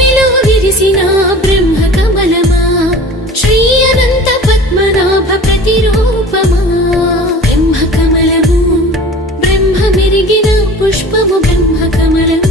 అడవిలో విరిసిన బ్రహ్మ కమలమా, శ్రీ అనంత పద్మనాభ ప్రతిరూపమా. బ్రహ్మ కమలము బ్రహ్మ మెరిగిన పుష్పము బ్రహ్మ కమలము.